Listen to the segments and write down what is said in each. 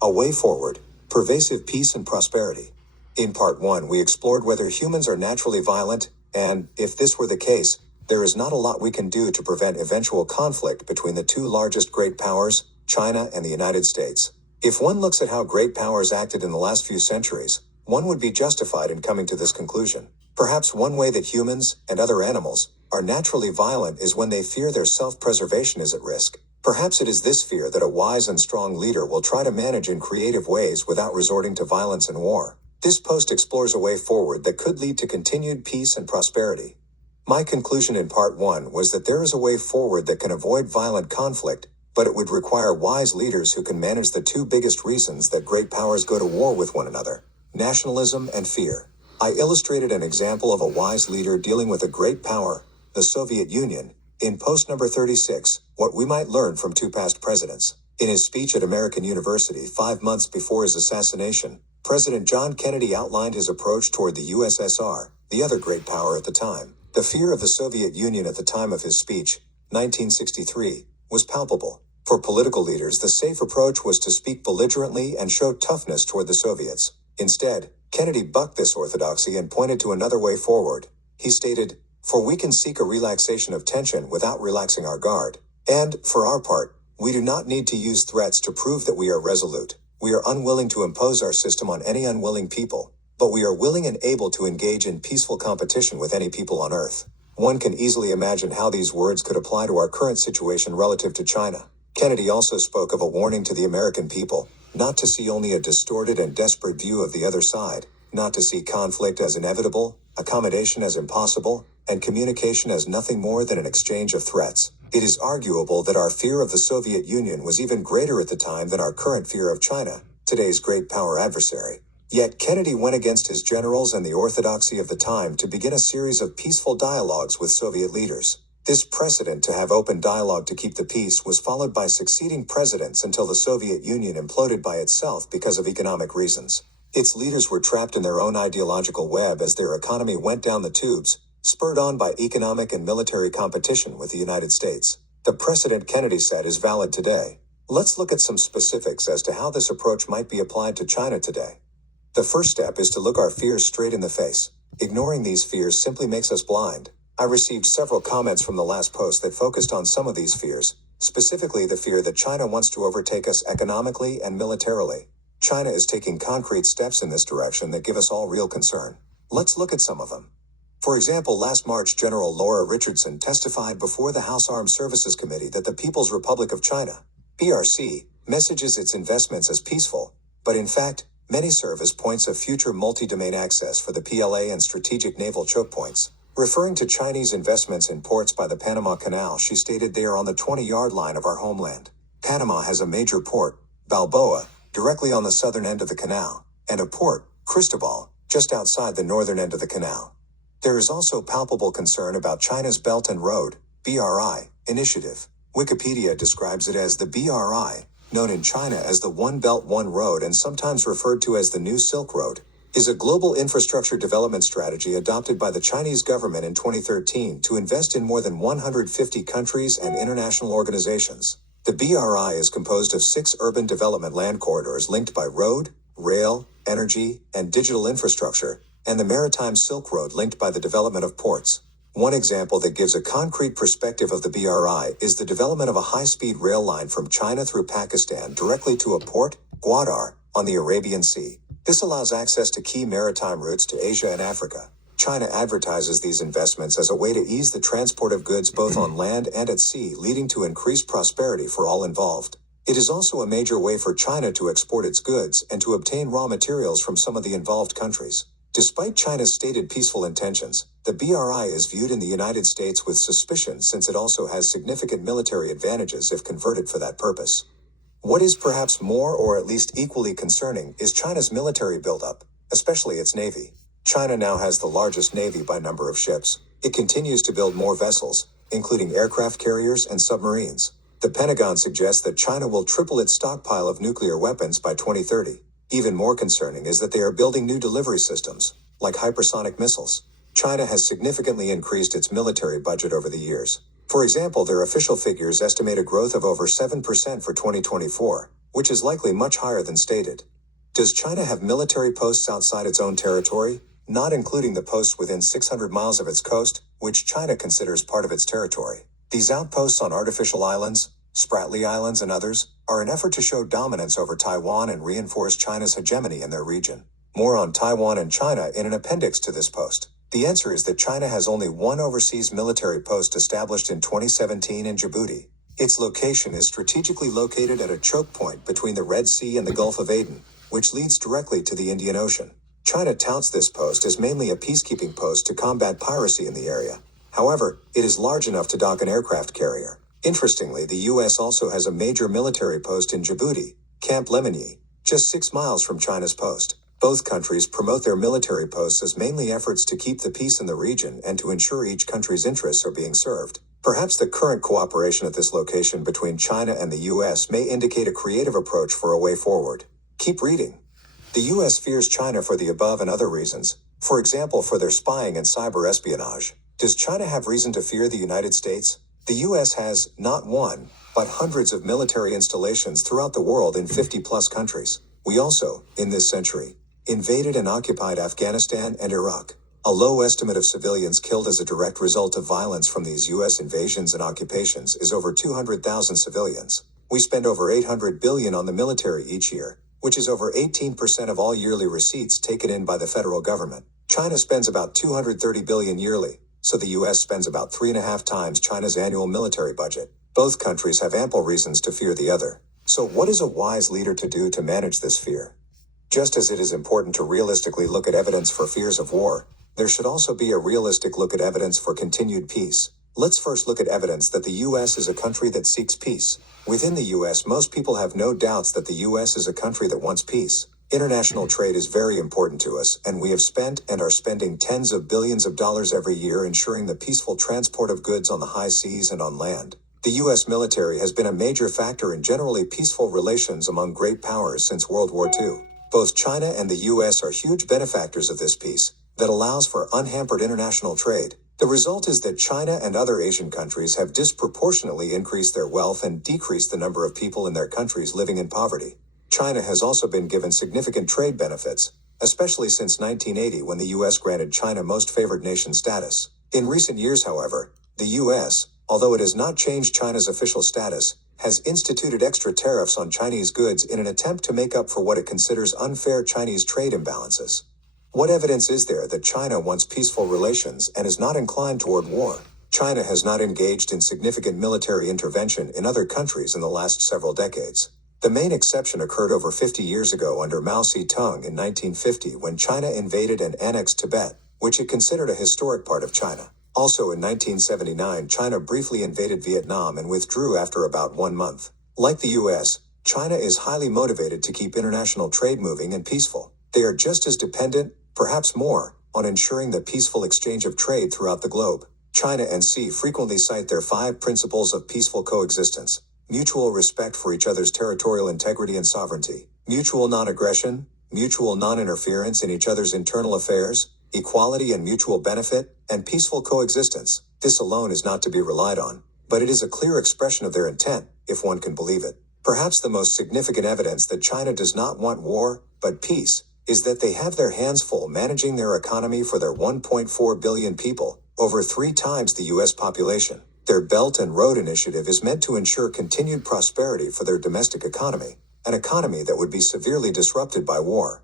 A Way Forward, Pervasive Peace and Prosperity. In Part 1, we explored whether humans are naturally violent, and, if this were the case, there is not a lot we can do to prevent eventual conflict between the two largest great powers, China and the United States. If one looks at how great powers acted in the last few centuries, one would be justified in coming to this conclusion. Perhaps one way that humans, and other animals, are naturally violent is when they fear their self-preservation is at risk. Perhaps it is this fear that a wise and strong leader will try to manage in creative ways without resorting to violence and war. This post explores a way forward that could lead to continued peace and prosperity. My conclusion in Part 1 was that there is a way forward that can avoid violent conflict, but it would require wise leaders who can manage the two biggest reasons that great powers go to war with one another: nationalism and fear. I illustrated an example of a wise leader dealing with a great power, the Soviet Union, in post number 36, What We Might Learn from Two Past Presidents. In his speech at American University 5 months before his assassination, President John Kennedy outlined his approach toward the USSR, the other great power at the time. The fear of the Soviet Union at the time of his speech, 1963, was palpable. For political leaders, the safe approach was to speak belligerently and show toughness toward the Soviets. Instead, Kennedy bucked this orthodoxy and pointed to another way forward. He stated, "For we can seek a relaxation of tension without relaxing our guard. And, for our part, we do not need to use threats to prove that we are resolute. We are unwilling to impose our system on any unwilling people, but we are willing and able to engage in peaceful competition with any people on Earth." One can easily imagine how these words could apply to our current situation relative to China. Kennedy also spoke of a warning to the American people, not to see only a distorted and desperate view of the other side, not to see conflict as inevitable, accommodation as impossible, and communication as nothing more than an exchange of threats. It is arguable that our fear of the Soviet Union was even greater at the time than our current fear of China, today's great power adversary. Yet Kennedy went against his generals and the orthodoxy of the time to begin a series of peaceful dialogues with Soviet leaders. This precedent to have open dialogue to keep the peace was followed by succeeding presidents until the Soviet Union imploded by itself because of economic reasons. Its leaders were trapped in their own ideological web as their economy went down the tubes, spurred on by economic and military competition with the United States. The precedent Kennedy set is valid today. Let's look at some specifics as to how this approach might be applied to China today. The first step is to look our fears straight in the face. Ignoring these fears simply makes us blind. I received several comments from the last post that focused on some of these fears, specifically the fear that China wants to overtake us economically and militarily. China is taking concrete steps in this direction that give us all real concern. Let's look at some of them. For example, last March, General Laura Richardson testified before the House Armed Services Committee that the People's Republic of China, PRC, messages its investments as peaceful, but in fact, many serve as points of future multi-domain access for the PLA and strategic naval choke points. Referring to Chinese investments in ports by the Panama Canal, she stated they are on the 20-yard line of our homeland. Panama has a major port, Balboa, directly on the southern end of the canal, and a port, Cristobal, just outside the northern end of the canal. There is also palpable concern about China's Belt and Road, BRI, initiative. Wikipedia describes it as the BRI, known in China as the One Belt One Road and sometimes referred to as the New Silk Road, is a global infrastructure development strategy adopted by the Chinese government in 2013 to invest in more than 150 countries and international organizations. The BRI is composed of 6 urban development land corridors linked by road, rail, energy, and digital infrastructure, and the Maritime Silk Road linked by the development of ports. One example that gives a concrete perspective of the BRI is the development of a high-speed rail line from China through Pakistan directly to a port, Gwadar, on the Arabian Sea. This allows access to key maritime routes to Asia and Africa. China advertises these investments as a way to ease the transport of goods both on land and at sea, leading to increased prosperity for all involved. It is also a major way for China to export its goods and to obtain raw materials from some of the involved countries. Despite China's stated peaceful intentions, the BRI is viewed in the United States with suspicion since it also has significant military advantages if converted for that purpose. What is perhaps more or at least equally concerning is China's military buildup, especially its navy. China now has the largest navy by number of ships. It continues to build more vessels, including aircraft carriers and submarines. The Pentagon suggests that China will triple its stockpile of nuclear weapons by 2030. Even more concerning is that they are building new delivery systems, like hypersonic missiles. China has significantly increased its military budget over the years. For example, their official figures estimate a growth of over 7% for 2024, which is likely much higher than stated. Does China have military posts outside its own territory, not including the posts within 600 miles of its coast, which China considers part of its territory? These outposts on artificial islands, Spratly Islands and others, are an effort to show dominance over Taiwan and reinforce China's hegemony in their region. More on Taiwan and China in an appendix to this post. The answer is that China has only one overseas military post established in 2017 in Djibouti. Its location is strategically located at a choke point between the Red Sea and the Gulf of Aden, which leads directly to the Indian Ocean. China touts this post as mainly a peacekeeping post to combat piracy in the area. However, it is large enough to dock an aircraft carrier. Interestingly, the U.S. also has a major military post in Djibouti, Camp Lemonnier, just 6 miles from China's post. Both countries promote their military posts as mainly efforts to keep the peace in the region and to ensure each country's interests are being served. Perhaps the current cooperation at this location between China and the U.S. may indicate a creative approach for a way forward. Keep reading. The U.S. fears China for the above and other reasons, for example for their spying and cyber espionage. Does China have reason to fear the United States? The U.S. has, not one, but hundreds of military installations throughout the world in 50-plus countries. We also, in this century, invaded and occupied Afghanistan and Iraq. A low estimate of civilians killed as a direct result of violence from these U.S. invasions and occupations is over 200,000 civilians. We spend over $800 billion on the military each year, which is over 18% of all yearly receipts taken in by the federal government. China spends about $230 billion yearly, so the U.S. spends about 3.5 times China's annual military budget. Both countries have ample reasons to fear the other. So what is a wise leader to do to manage this fear? Just as it is important to realistically look at evidence for fears of war, there should also be a realistic look at evidence for continued peace. Let's first look at evidence that the U.S. is a country that seeks peace. Within the U.S., most people have no doubts that the U.S. is a country that wants peace. International trade is very important to us, and we have spent and are spending tens of billions of dollars every year ensuring the peaceful transport of goods on the high seas and on land. The U.S. military has been a major factor in generally peaceful relations among great powers since World War II. Both China and the U.S. are huge benefactors of this peace that allows for unhampered international trade. The result is that China and other Asian countries have disproportionately increased their wealth and decreased the number of people in their countries living in poverty. China has also been given significant trade benefits, especially since 1980 when the U.S. granted China Most Favored Nation status. In recent years, however, the U.S., although it has not changed China's official status, has instituted extra tariffs on Chinese goods in an attempt to make up for what it considers unfair Chinese trade imbalances. What evidence is there that China wants peaceful relations and is not inclined toward war? China has not engaged in significant military intervention in other countries in the last several decades. The main exception occurred over 50 years ago under Mao Zedong in 1950 when China invaded and annexed Tibet, which it considered a historic part of China. Also in 1979, China briefly invaded Vietnam and withdrew after about 1 month. Like the U.S., China is highly motivated to keep international trade moving and peaceful. They are just as dependent, perhaps more, on ensuring the peaceful exchange of trade throughout the globe. China and Xi frequently cite their 5 principles of peaceful coexistence: mutual respect for each other's territorial integrity and sovereignty, mutual non-aggression, mutual non-interference in each other's internal affairs, equality and mutual benefit, and peaceful coexistence. This alone is not to be relied on, but it is a clear expression of their intent, if one can believe it. Perhaps the most significant evidence that China does not want war, but peace, is that they have their hands full managing their economy for their 1.4 billion people, over 3 times the U.S. population. Their Belt and Road Initiative is meant to ensure continued prosperity for their domestic economy, an economy that would be severely disrupted by war.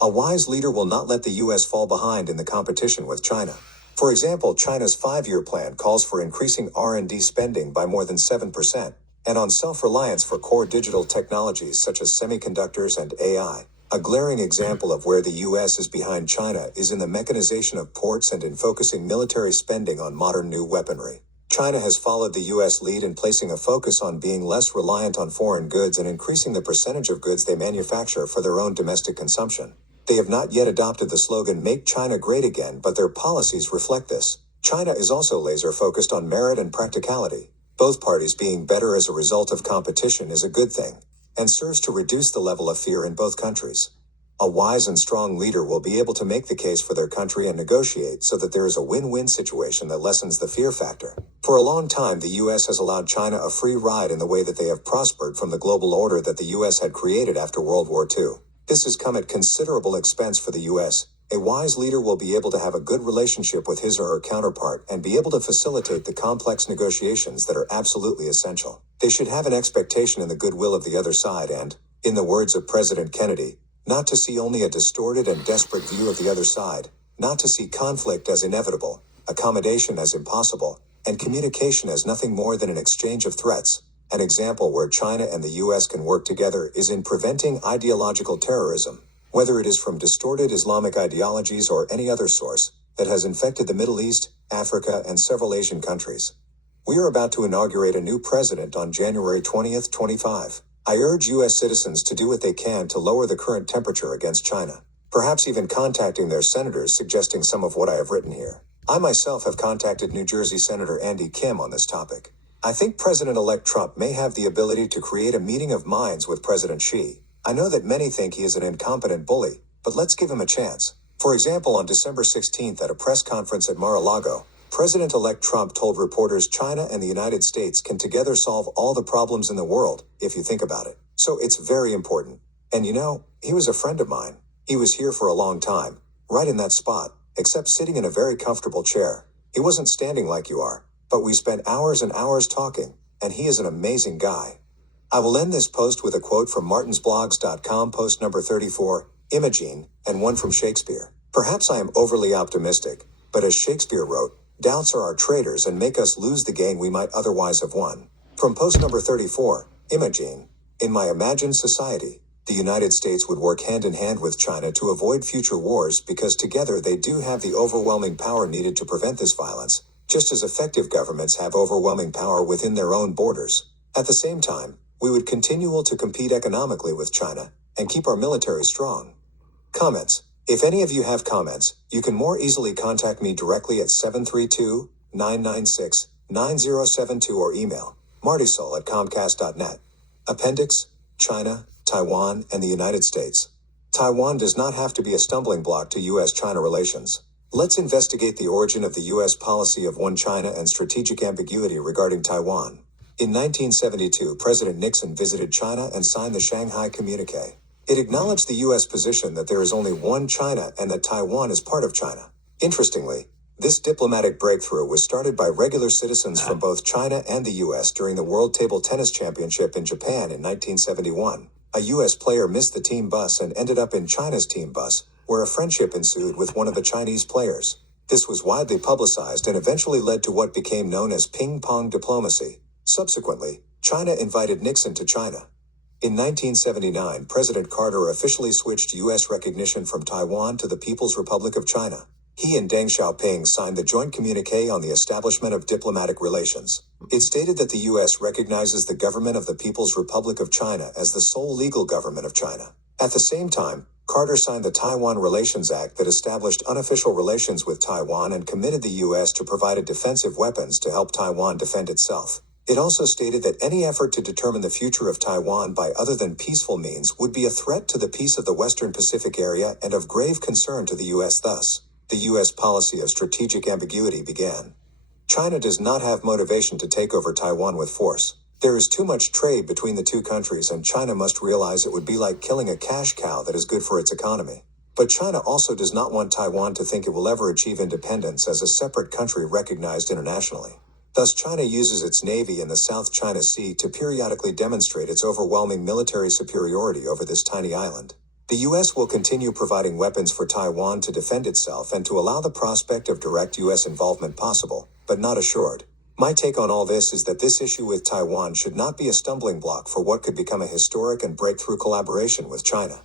A wise leader will not let the U.S. fall behind in the competition with China. For example, China's 5-year plan calls for increasing R&D spending by more than 7%, and on self-reliance for core digital technologies such as semiconductors and AI. A glaring example of where the U.S. is behind China is in the mechanization of ports and in focusing military spending on modern new weaponry. China has followed the U.S. lead in placing a focus on being less reliant on foreign goods and increasing the percentage of goods they manufacture for their own domestic consumption. They have not yet adopted the slogan "Make China Great Again," but their policies reflect this. China is also laser-focused on merit and practicality. Both parties being better as a result of competition is a good thing, and serves to reduce the level of fear in both countries. A wise and strong leader will be able to make the case for their country and negotiate so that there is a win-win situation that lessens the fear factor. For a long time, the U.S. has allowed China a free ride in the way that they have prospered from the global order that the U.S. had created after World War II. This has come at considerable expense for the U.S. A wise leader will be able to have a good relationship with his or her counterpart and be able to facilitate the complex negotiations that are absolutely essential. They should have an expectation in the goodwill of the other side and, in the words of President Kennedy, not to see only a distorted and desperate view of the other side, not to see conflict as inevitable, accommodation as impossible, and communication as nothing more than an exchange of threats. An example where China and the U.S. can work together is in preventing ideological terrorism, whether it is from distorted Islamic ideologies or any other source that has infected the Middle East, Africa, and several Asian countries. We are about to inaugurate a new president on January 20th, 25. I urge U.S. citizens to do what they can to lower the current temperature against China, perhaps even contacting their senators suggesting some of what I have written here. I myself have contacted New Jersey Senator Andy Kim on this topic. I think President-elect Trump may have the ability to create a meeting of minds with President Xi. I know that many think he is an incompetent bully, but let's give him a chance. For example, on December 16th at a press conference at Mar-a-Lago, President-elect Trump told reporters China and the United States can together solve all the problems in the world, if you think about it. So it's very important. And you know, he was a friend of mine. He was here for a long time, right in that spot, except sitting in a very comfortable chair. He wasn't standing like you are, but we spent hours and hours talking, and he is an amazing guy. I will end this post with a quote from martinsblogs.com, post number 34, Imogene, and one from Shakespeare. Perhaps I am overly optimistic, but as Shakespeare wrote, doubts are our traitors and make us lose the gain we might otherwise have won. From post number 34, Imogene. In my imagined society, the United States would work hand in hand with China to avoid future wars because together they do have the overwhelming power needed to prevent this violence, just as effective governments have overwhelming power within their own borders. At the same time, we would continue to compete economically with China and keep our military strong. Comments. If any of you have comments, you can more easily contact me directly at 732-996-9072 or email martysol@comcast.net. Appendix, China, Taiwan, and the United States. Taiwan does not have to be a stumbling block to U.S.-China relations. Let's investigate the origin of the U.S. policy of one China and strategic ambiguity regarding Taiwan. In 1972, President Nixon visited China and signed the Shanghai Communique. It acknowledged the U.S. position that there is only one China and that Taiwan is part of China. Interestingly, this diplomatic breakthrough was started by regular citizens from both China and the U.S. during the World Table Tennis Championship in Japan in 1971. A U.S. player missed the team bus and ended up in China's team bus, where a friendship ensued with one of the Chinese players. This was widely publicized and eventually led to what became known as ping-pong diplomacy. Subsequently, China invited Nixon to China. In 1979, President Carter officially switched U.S. recognition from Taiwan to the People's Republic of China. He and Deng Xiaoping signed the joint communique on the establishment of diplomatic relations. It stated that the U.S. recognizes the government of the People's Republic of China as the sole legal government of China. At the same time, Carter signed the Taiwan Relations Act that established unofficial relations with Taiwan and committed the U.S. to provide defensive weapons to help Taiwan defend itself. It also stated that any effort to determine the future of Taiwan by other than peaceful means would be a threat to the peace of the Western Pacific area and of grave concern to the U.S. Thus, the U.S. policy of strategic ambiguity began. China does not have motivation to take over Taiwan with force. There is too much trade between the two countries, and China must realize it would be like killing a cash cow that is good for its economy. But China also does not want Taiwan to think it will ever achieve independence as a separate country recognized internationally. Thus, China uses its navy in the South China Sea to periodically demonstrate its overwhelming military superiority over this tiny island. The U.S. will continue providing weapons for Taiwan to defend itself and to allow the prospect of direct U.S. involvement possible, but not assured. My take on all this is that this issue with Taiwan should not be a stumbling block for what could become a historic and breakthrough collaboration with China.